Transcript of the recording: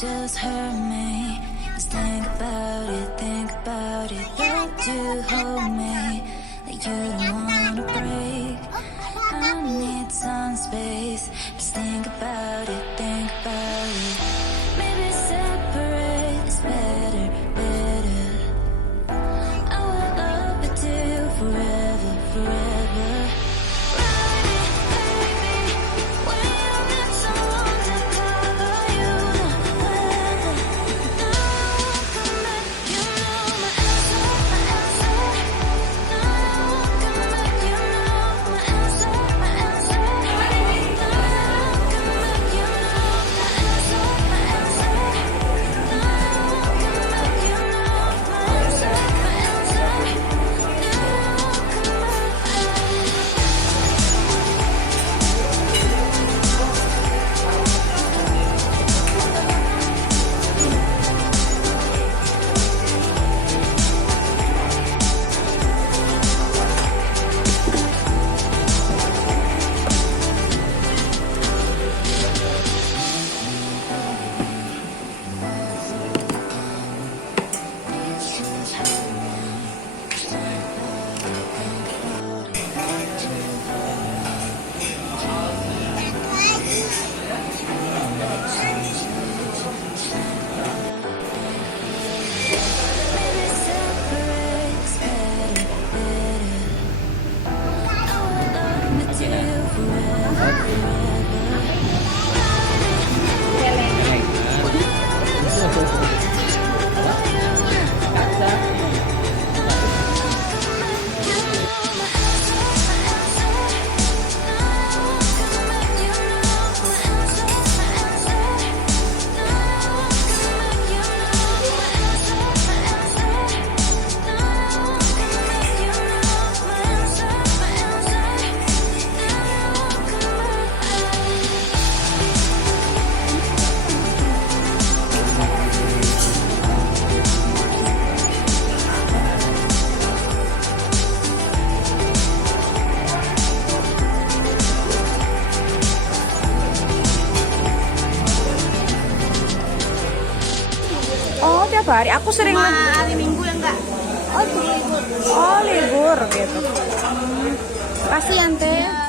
just hurt me. Just think about it. Would you hold me like you don't wanna break? I need some space. Just think about it. Maybe separate is better. I will love you till forever. Oh, tiap hari. Aku sering hari Minggu ya enggak? Oh, libur. Oh, libur gitu. Kasihan teh.